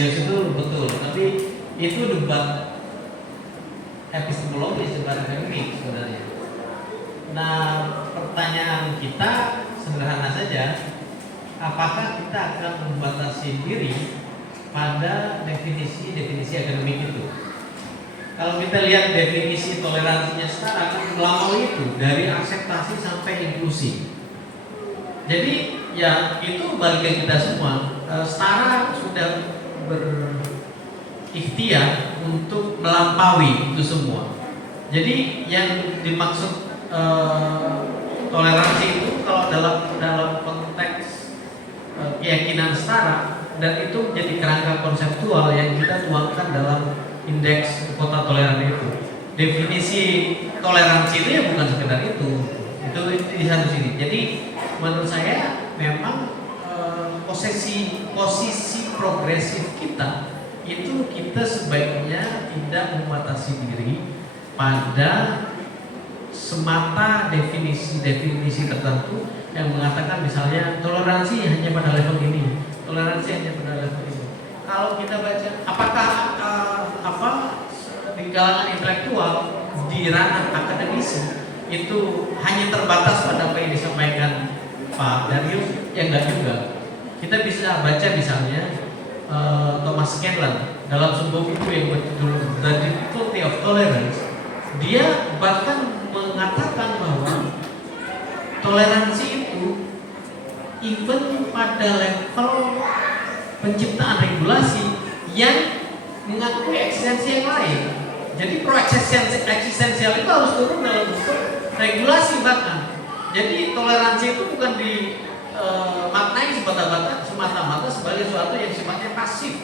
serius itu betul, tapi itu debat epistemologis, debat akademik sebenarnya. Nah, pertanyaan kita sederhana saja, apakah kita akan membatasi diri pada definisi akademik itu? Kalau kita lihat definisi toleransinya sekarang melampaui itu, dari akseptasi sampai inklusi. Jadi ya itu balik ke kita semua. Setara sudah berikhtiar untuk melampaui itu semua. Jadi yang dimaksud toleransi itu kalau dalam konteks keyakinan setara, dan itu menjadi kerangka konseptual yang kita tuangkan dalam indeks kota toleran itu. Definisi toleransi itu ya bukan sekedar itu di satu sini. Jadi menurut saya memang posisi progresif kita itu, kita sebaiknya tidak membatasi diri pada semata definisi tertentu yang mengatakan misalnya toleransi hanya pada level ini, toleransi hanya pada level ini. Kalau kita baca apakah di kalangan intelektual, di ranah akademisi itu hanya terbatas pada apa yang disampaikan Pak Darius? Ya enggak juga. Kita bisa baca misalnya Thomas Scanlon dalam sebuah buku yang berjudul The Difficulty of Tolerance. Dia bahkan mengatakan bahwa toleransi itu even pada level penciptaan regulasi yang mengakui eksistensi yang lain. Jadi pro eksistensial itu harus turun dalam bentuk regulasi bahkan. Jadi toleransi itu bukan dimaknai semata-mata sebagai sesuatu yang sifatnya pasif,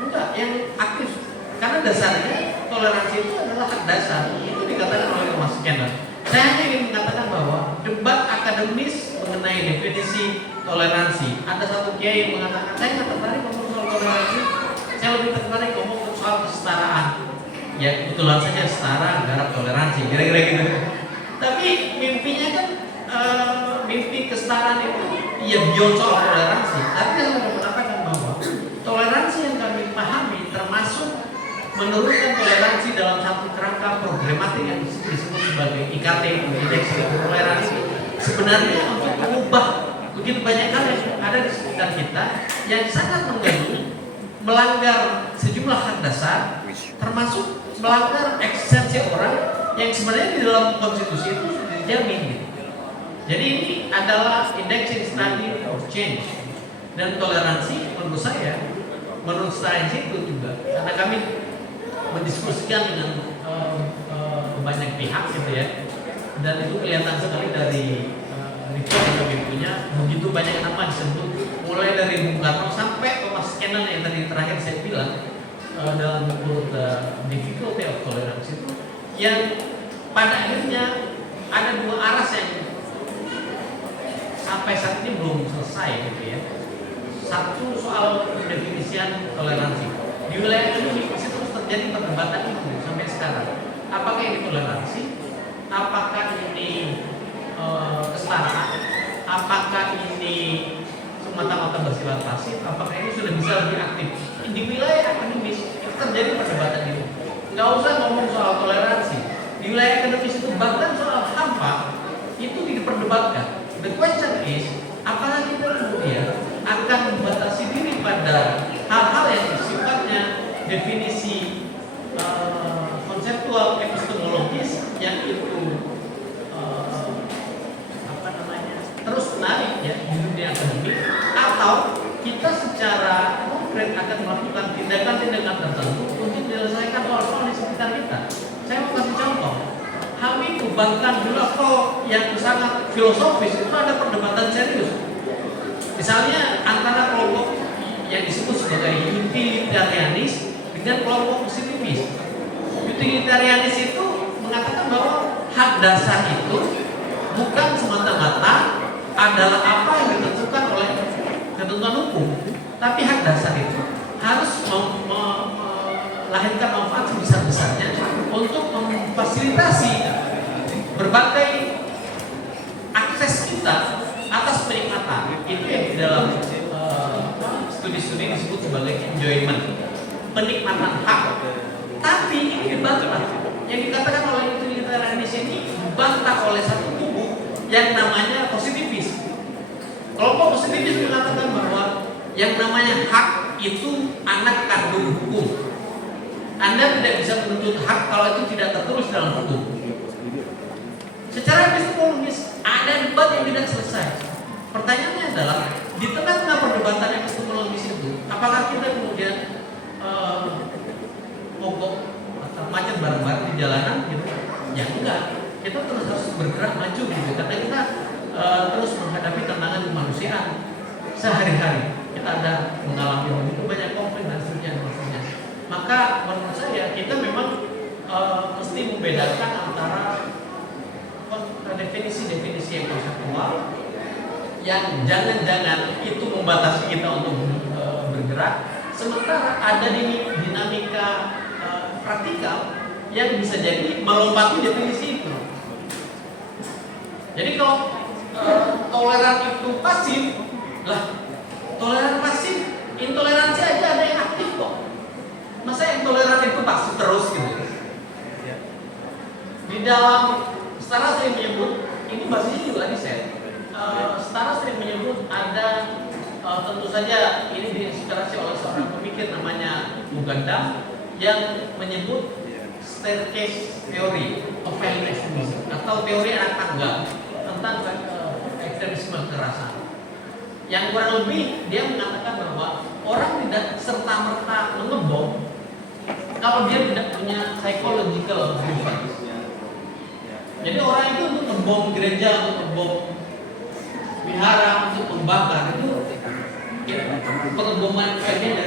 enggak, yang aktif. Karena dasarnya toleransi itu adalah hak dasar. Itu dikatakan oleh Thomas Scanlon. Saya hanya ingin mengatakan bahwa debat akademis mengenai definisi toleransi, ada satu kiai yang mengatakan saya nggak tertarik ngomong soal toleransi, saya lebih tertarik ngomong soal kesetaraan. Ya kebetulan saja setara garap toleransi, kira-kira gitu. Tapi mimpinya kan mimpi kesetaraan itu ya beyond soal toleransi. Artinya saya mengatakan bahwa toleransi yang kami pahami termasuk menurunkan toleransi dalam satu kerangka programatik yang disebut sebagai IKT, indeks toleransi. Sebenarnya untuk mengubah begitu banyak hal yang ada di sekitar kita yang sangat mengganggu, melanggar sejumlah hak dasar, termasuk melanggar eksistensi orang yang sebenarnya di dalam konstitusi itu sudah dijamin gitu. Jadi ini adalah indexing study of change, dan toleransi menurut saya, menurut sains itu juga, karena kami mendiskusikan dengan banyak pihak gitu ya, dan itu kelihatan sekali dari report yang kami punya, begitu banyak nama disebut, mulai dari Bung Karno sampai Thomas Scanlon yang tadi terakhir saya bilang dalam buku The Difficulty of Tolerance itu, yang pada akhirnya ada dua aras yang sampai saat ini belum selesai gitu ya. Satu soal pendefinisian toleransi di wilayah ini masih terus terjadi perdebatan itu sampai sekarang. Apakah ini toleransi? Apakah ini kesetaraan? Apakah ini semata-mata bersifat pasif? Apakah ini sudah bisa lebih aktif? Di wilayah akademis itu terjadi perdebatan itu. Nggak usah ngomong soal toleransi. Di wilayah akademis itu bahkan soal hampa itu diperdebatkan. The question is, apakah kita kemudian akan membatasi diri pada hal-hal yang sifatnya definisi konseptual epistemologis yang itu terus menarik ya di dunia akademik, atau kita secara konkret akan melakukan tindakan-tindakan tertentu untuk menyelesaikan soal-soal di sekitar kita. Saya mau kasih contoh. Hal itu bahkan dulu kok yang sangat filosofis itu ada perdebatan serius. Misalnya antara kelompok yang disebut sebagai utilitarianis dengan kelompok positivis. Utilitarianis itu mengatakan bahwa hak dasar itu bukan semata-mata adalah apa yang ditentukan oleh ketentuan hukum, tapi hak dasar itu harus melahirkan manfaat sebesar-besarnya untuk memfasilitasi berbagai akses kita atas penikmatan. Itu yang di dalam studi-studi disebut sebagai enjoyment, penikmatan hak. Tapi ini dibantah. Yang dikatakan oleh utilitarian di sini dibantah oleh satu kubu yang namanya positivis. Kelompok positivis mengatakan bahwa yang namanya hak itu anak kandung hukum. Anda tidak bisa menuntut hak kalau itu tidak tertulis dalam hukum. Secara epistemologis ada debat yang tidak selesai. Pertanyaannya adalah di tengah-tengah perdebatan epistemologis itu, apakah kita kemudian mogok atau macet bareng-bareng di jalanan gitu? Ya enggak. Kita terus harus bergerak maju gitu. Karena kita terus menghadapi tantangan kemanusiaan sehari-hari. Kita ada mengalami begitu banyak konflik dan seterusnya. Maka menurut saya kita memang mesti membedakan antara definisi-definisi yang konseptual yang jangan-jangan itu membatasi kita untuk bergerak, sementara ada dinamika praktikal yang bisa jadi melompati definisi itu. Jadi kalau toleran itu pasif, lah toleran pasif, intoleransi aja ada yang aktif kok. Masa yang toleran itu pasif terus gitu? Di dalam Setara sering menyebut, ini basisnya juga riset. Setara sering menyebut ada tentu saja ini diinspirasi oleh seorang pemikir namanya Uganda yang menyebut staircase theory of value extremism atau teori anak tangga tentang ekstremisme kekerasan. Yang kurang lebih dia mengatakan bahwa orang tidak serta-merta mengebom kalau dia tidak punya psychological reasons. Jadi orang itu untuk ngebom gereja, untuk ngebom wihara, untuk membakar itu ya, pengeboman bagian